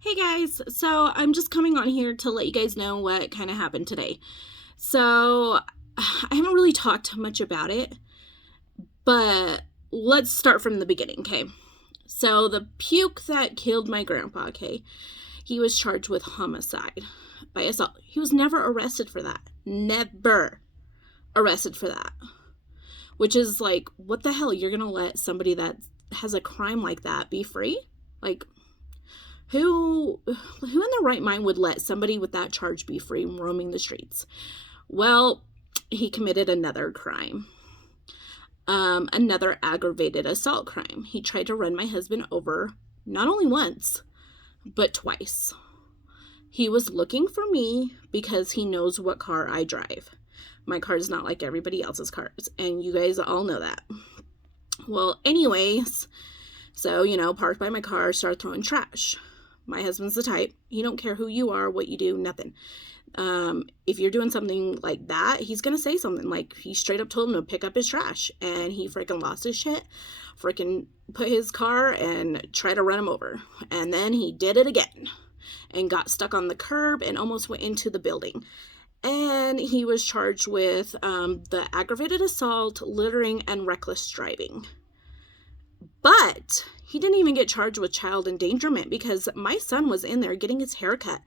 Hey guys, so I'm just coming on here to let you guys know what kind of happened today. So I haven't really talked much about it, but let's start from the beginning, okay? So the puke that killed my grandpa, okay, he was charged with homicide by assault. He was never arrested for that. Never arrested for that. Which is like, what the hell? You're gonna let somebody that has a crime like that be free? Like, who in their right mind would let somebody with that charge be free roaming the streets? Well, he committed another crime. Another aggravated assault crime. He tried to run my husband over not only once, but twice. He was looking for me because he knows what car I drive. My car is not like everybody else's cars, and you guys all know that. Well, anyways, so, parked by my car, started throwing trash. My husband's the type, he don't care who you are, what you do, nothing. If you're doing something like that, he's gonna say something. Like, he straight up told him to pick up his trash, and he freaking lost his shit, freaking put his car and tried to run him over. And then he did it again and got stuck on the curb and almost went into the building. And he was charged with the aggravated assault, littering, and reckless driving. But he didn't even get charged with child endangerment because my son was in there getting his hair cut.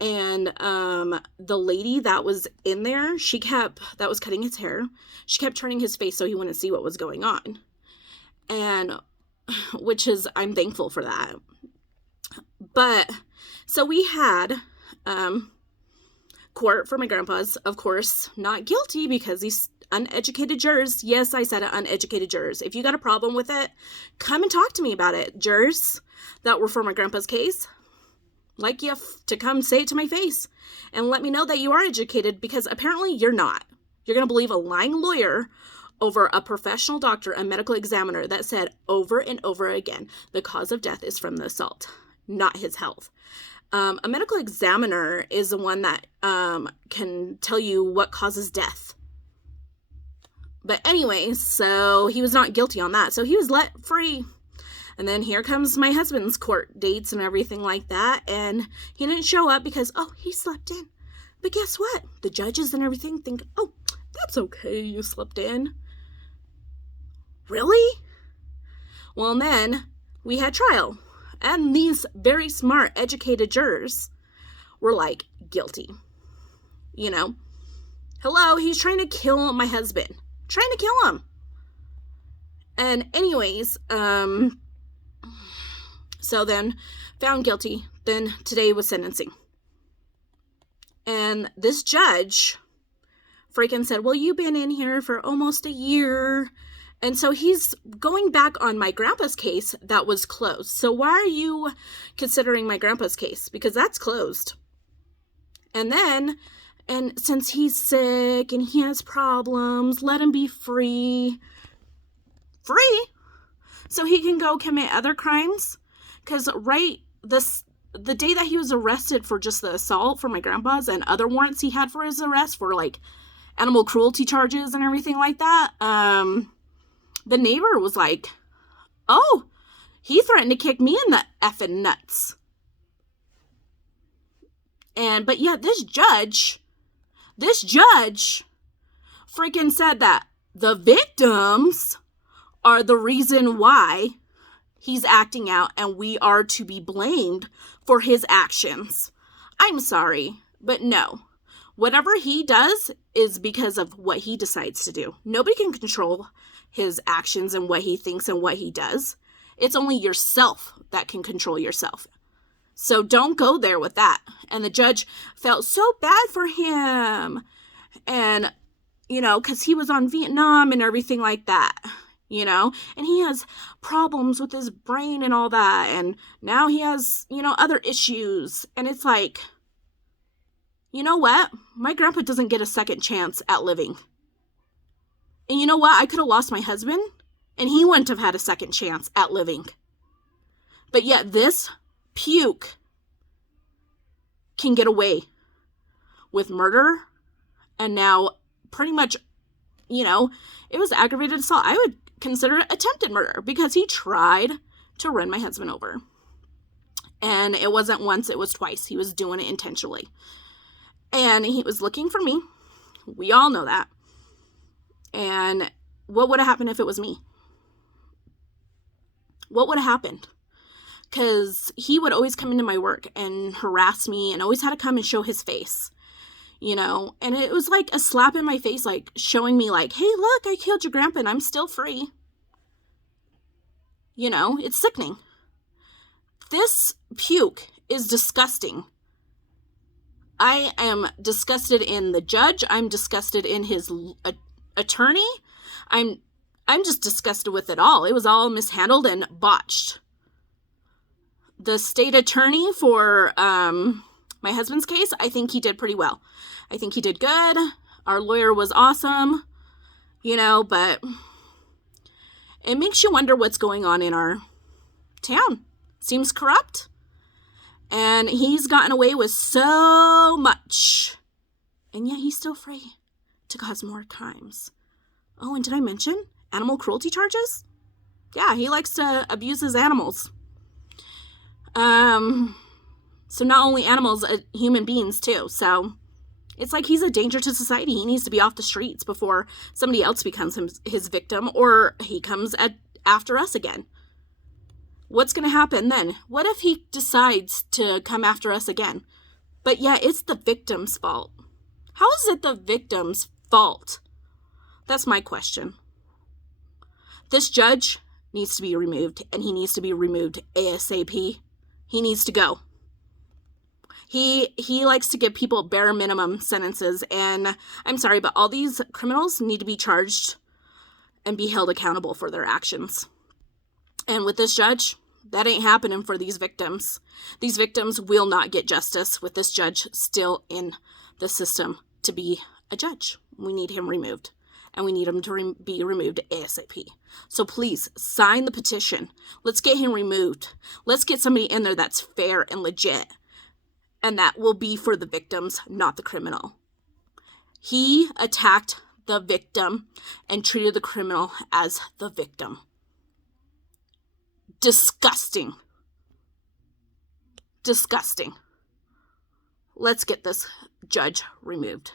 And the lady that was in there, that was cutting his hair, she kept turning his face so he wouldn't see what was going on. And I'm thankful for that. But so we had court for my grandpa's, of course, not guilty because he's uneducated jurors. Yes, I said it, uneducated jurors. If you got a problem with it, come and talk to me about it. Jurors that were for my grandpa's case, like you to come say it to my face and let me know that you are educated, because apparently you're not. You're going to believe a lying lawyer over a professional doctor, a medical examiner that said over and over again, the cause of death is from the assault, not his health. A medical examiner is the one that can tell you what causes death. But anyways, so he was not guilty on that. So he was let free. And then here comes my husband's court dates and everything like that. And he didn't show up because, he slept in. But guess what? The judges and everything think, that's okay, you slept in. Really? Well, and then we had trial. And these very smart, educated jurors were like, guilty. Hello, he's trying to kill my husband. Trying to kill him. And anyways, so then found guilty. Then today was sentencing. And this judge freaking said, well, you've been in here for almost a year. And so he's going back on my grandpa's case that was closed. So why are you considering my grandpa's case? Because that's closed. And since he's sick and he has problems, let him be free. Free? So he can go commit other crimes? Because the day that he was arrested for just the assault for my grandpa's and other warrants he had for his arrest for like animal cruelty charges and everything like that, the neighbor was like, he threatened to kick me in the effing nuts. But yet this judge freaking said that the victims are the reason why he's acting out and we are to be blamed for his actions. I'm sorry, but no. Whatever he does is because of what he decides to do. Nobody can control his actions and what he thinks and what he does. It's only yourself that can control yourself. So don't go there with that. And the judge felt so bad for him. And, because he was on Vietnam and everything like that, and he has problems with his brain and all that. And now he has, other issues. And it's like, you know what? My grandpa doesn't get a second chance at living. And you know what? I could have lost my husband and he wouldn't have had a second chance at living. But yet this puke can get away with murder, and now pretty much, it was aggravated assault. I would consider it attempted murder because he tried to run my husband over. And And it wasn't once, it was twice. He was doing it intentionally. And he was looking for me. We all know that. And what would have happened if it was me? What would have happened? Because he would always come into my work and harass me and always had to come and show his face, you know? And it was like a slap in my face, like showing me like, hey, look, I killed your grandpa and I'm still free. You know, it's sickening. This puke is disgusting. I am disgusted in the judge. I'm disgusted in his attorney. I'm just disgusted with it all. It was all mishandled and botched. The state attorney for my husband's case, I think he did pretty well. I think he did good. Our lawyer was awesome, you know, but it makes you wonder what's going on in our town. Seems corrupt. And he's gotten away with so much. And yet he's still free to cause more crimes. Oh, and did I mention animal cruelty charges? Yeah, he likes to abuse his animals. So not only animals, human beings too. So it's like he's a danger to society. He needs to be off the streets before somebody else becomes his victim, or he comes after us again. What's going to happen then? What if he decides to come after us again? But yeah, it's the victim's fault. How is it the victim's fault? That's my question. This judge needs to be removed, and he needs to be removed ASAP. He needs to go. He likes to give people bare minimum sentences, and I'm sorry, but all these criminals need to be charged and be held accountable for their actions. And with this judge, that ain't happening for these victims. These victims will not get justice with this judge still in the system to be a judge. We need him removed, and we need him to be removed ASAP. So please sign the petition. Let's get him removed. Let's get somebody in there that's fair and legit, and that will be for the victims, not the criminal. He attacked the victim and treated the criminal as the victim. Disgusting. Disgusting. Let's get this judge removed.